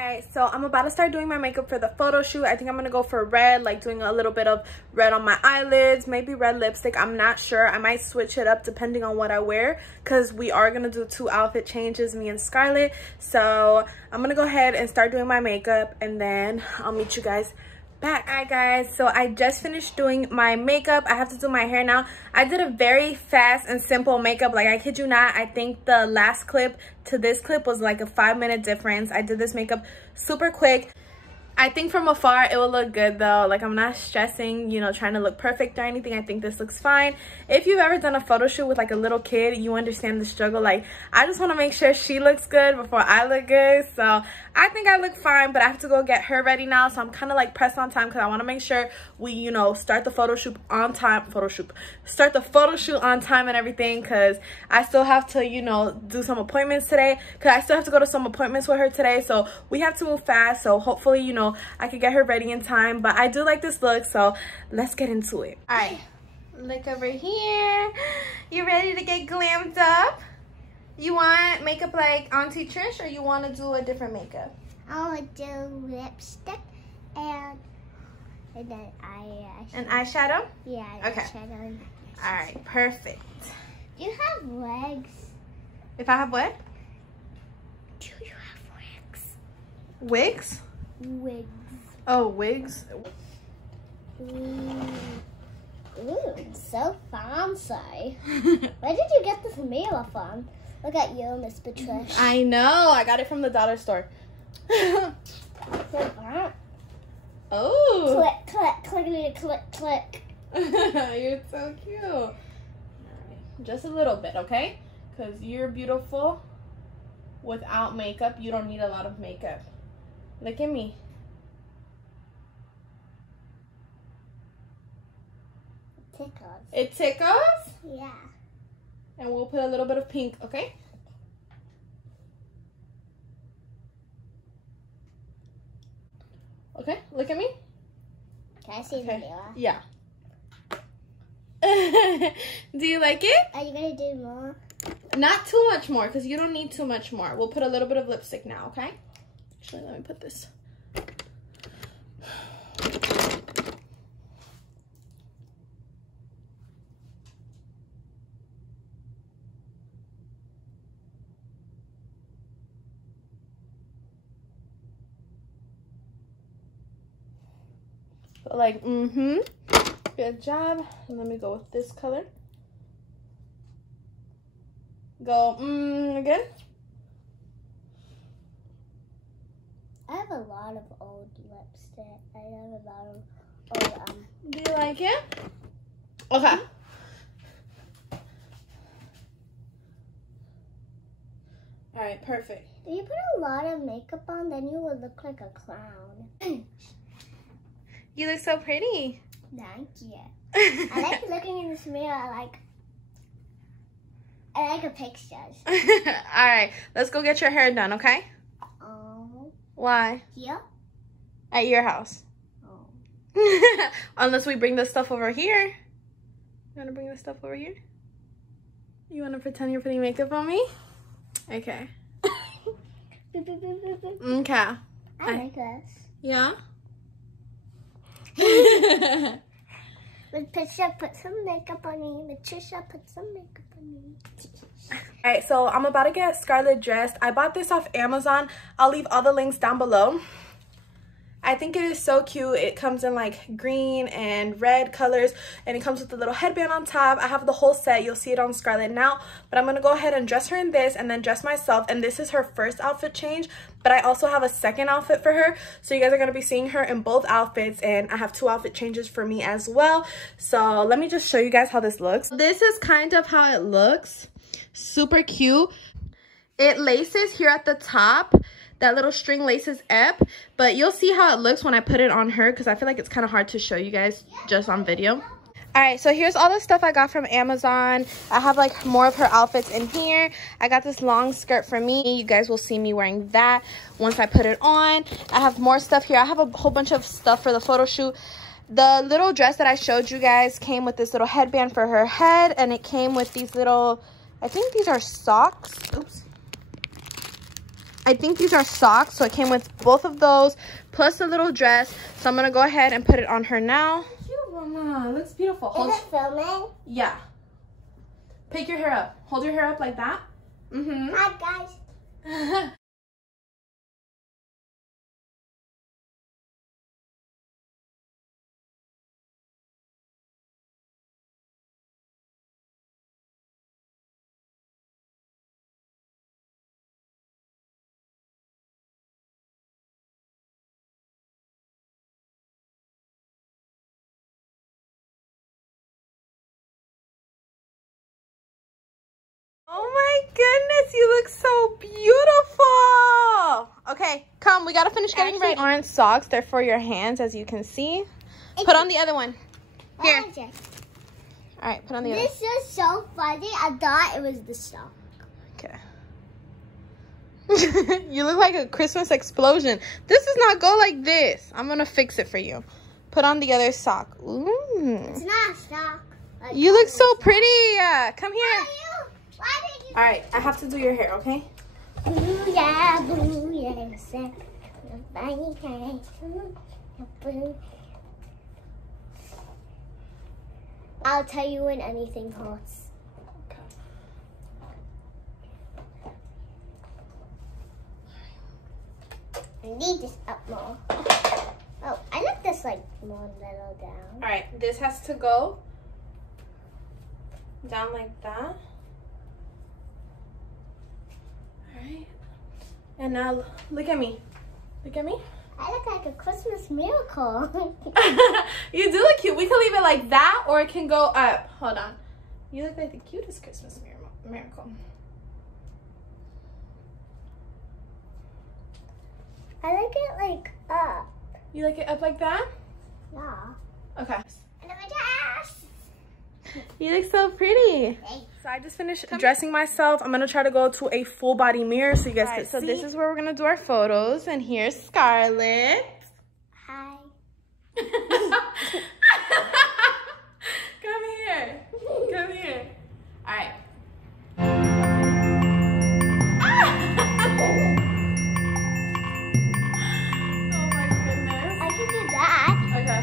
Alright, so I'm about to start doing my makeup for the photo shoot. I think I'm gonna go for red, like doing a little bit of red on my eyelids, maybe red lipstick. I'm not sure. I might switch it up depending on what I wear, because we are gonna do 2 outfit changes, me and Scarlett. So I'm gonna go ahead and start doing my makeup, and then I'll meet you guys back. Alright guys, so I just finished doing my makeup. I have to do my hair now. I did a very fast and simple makeup. Like, I kid you not, I think the last clip to this clip was like a 5-minute difference. I did this makeup super quick. I think from afar it will look good though. Like, I'm not stressing, you know, trying to look perfect or anything. I think this looks fine. If you've ever done a photo shoot with like a little kid, you understand the struggle. Like, I just want to make sure she looks good before I look good. So I think I look fine, but I have to go get her ready now. So I'm kind of like pressed on time because I want to make sure we, you know, start the photo shoot on time. Start the photo shoot on time and everything, because I still have to, you know, do some appointments today, because I still have to go to some appointments with her today. So we have to move fast. So hopefully, you know, I could get her ready in time. But I do like this look, so let's get into it. All right, look over here. You ready to get glammed up? You want makeup like Auntie Trish, or you want to do a different makeup? I want to do lipstick and then eyeshadow. An eyeshadow? Yeah, okay. Eyeshadow. All right, perfect. Do you have wigs? If I have what? Do you have wigs? Wigs? Wigs. Oh, wigs. Ooh, so fancy. Where did you get this mirror from? Look at you, Miss Patricia. I know. I got it from the dollar store. Oh. Click, click, clickety, click, click. You're so cute. All right. Just a little bit, okay? Because you're beautiful without makeup. You don't need a lot of makeup. Look at me. Tickles. It tickles? Yeah. And we'll put a little bit of pink, okay? Okay, look at me. Can I see the mirror? Yeah. Do you like it? Are you gonna do more? Not too much more, because you don't need too much more. We'll put a little bit of lipstick now, okay? Actually, let me put this. Like, good job. And let me go with this color. Go, again. I have a lot of old lipstick. I have a lot of old, Do you like it? Okay. All right, perfect. If you put a lot of makeup on, then you would look like a clown. You look so pretty. Thank you. I like looking in this mirror. I like the pictures. All right, let's go get your hair done, okay? Why? Here? At your house. Oh. Unless we bring this stuff over here. You want to bring this stuff over here? You want to pretend you're putting makeup on me? Okay. Okay. I like this. Yeah? Patricia, put some makeup on me. Patricia, put some makeup on me. Alright, so I'm about to get Scarlett dressed. I bought this off Amazon. I'll leave all the links down below. I think it is so cute. It comes in like green and red colors, and it comes with a little headband on top. I have the whole set. You'll see it on Scarlett now, but I'm gonna go ahead and dress her in this and then dress myself. And this is her first outfit change, but I also have a second outfit for her, so you guys are gonna be seeing her in both outfits, and I have 2 outfit changes for me as well. So let me just show you guys how this looks. This is kind of how it looks. Super cute. It laces here at the top. That little string laces up, but you'll see how it looks when I put it on her, because I feel like it's kind of hard to show you guys just on video. All right, so here's all the stuff I got from Amazon. I have like more of her outfits in here. I got this long skirt for me. You guys will see me wearing that once I put it on. I have more stuff here. I have a whole bunch of stuff for the photo shoot. The little dress that I showed you guys came with this little headband for her head, and it came with these little, I think these are socks. Oops. I think these are socks, so it came with both of those plus a little dress. So I'm gonna go ahead and put it on her now. Cute, Mama. It looks beautiful. Is it filming? Yeah. Pick your hair up. Hold your hair up like that. Hi, guys. Oh my goodness, you look so beautiful. Okay, come, we gotta finish getting ready. Aren't socks, they're for your hands, as you can see. Put on the other one. Here. All right, put on the other. This is so funny. I thought it was the sock. Okay. You look like a Christmas explosion. This does not go like this. I'm gonna fix it for you. Put on the other sock. Ooh. It's not a sock. You look so pretty. Come here. Why did you? All right, I have to do your hair, okay? Blue, yeah, blue, yeah. I'll tell you when anything hurts. Okay. I need this up more. Oh, I like this like more little down. All right, this has to go down like that. All right. And now look at me. Look at me. I look like a Christmas miracle. You do look cute. We can leave it like that or it can go up. Hold on. You look like the cutest Christmas miracle. I like it like up. You like it up like that? Yeah. Okay. And then my dress. You look so pretty. Thanks. So I just finished dressing myself. I'm gonna try to go to a full body mirror so you guys can see. So this is where we're gonna do our photos. And here's Scarlett. Hi. Come here. Come here. All right. Oh my goodness. I can do that. Okay.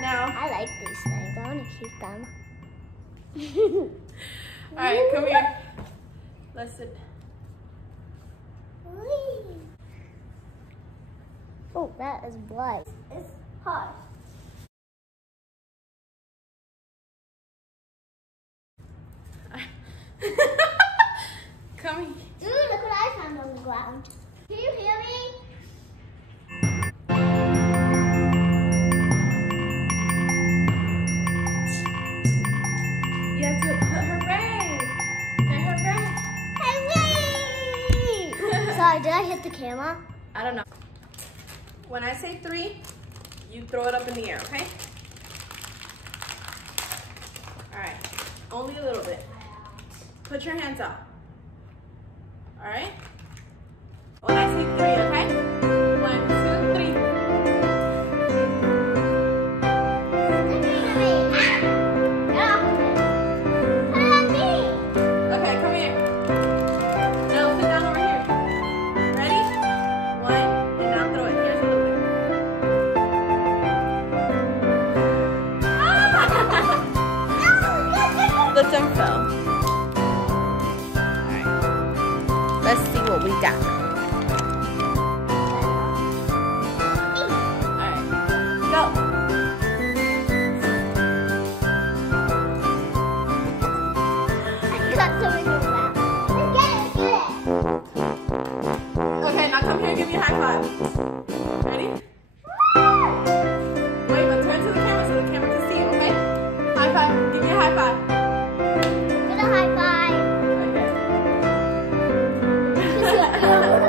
Now. I like these things. I want to keep them. All right, come here. Listen. Oh, that is blood. It's hard. Come here. Dude, look what I found on the ground. Can you hear me? You have to hooray! Say hooray! Hooray! Sorry, did I hit the camera? I don't know. When I say 3, you throw it up in the air, okay? All right. Only a little bit. Put your hands up. All right? When I say 3, okay? 1, 2, 3. Okay, come here. Now sit down over here. Ready? 1, and now throw it. Here's a little bit. The jump fell. Alright. Let's see what we got. Alright. Go. Okay, now come here and give me a high five. Ready? Wait, but turn to the camera so the camera can see you, okay? High five. Give me a high five. Good high five. Okay.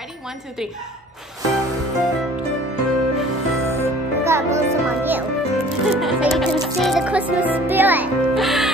ready? 1, 2, 3. I'm gonna blow some on you so you can see the Christmas spirit.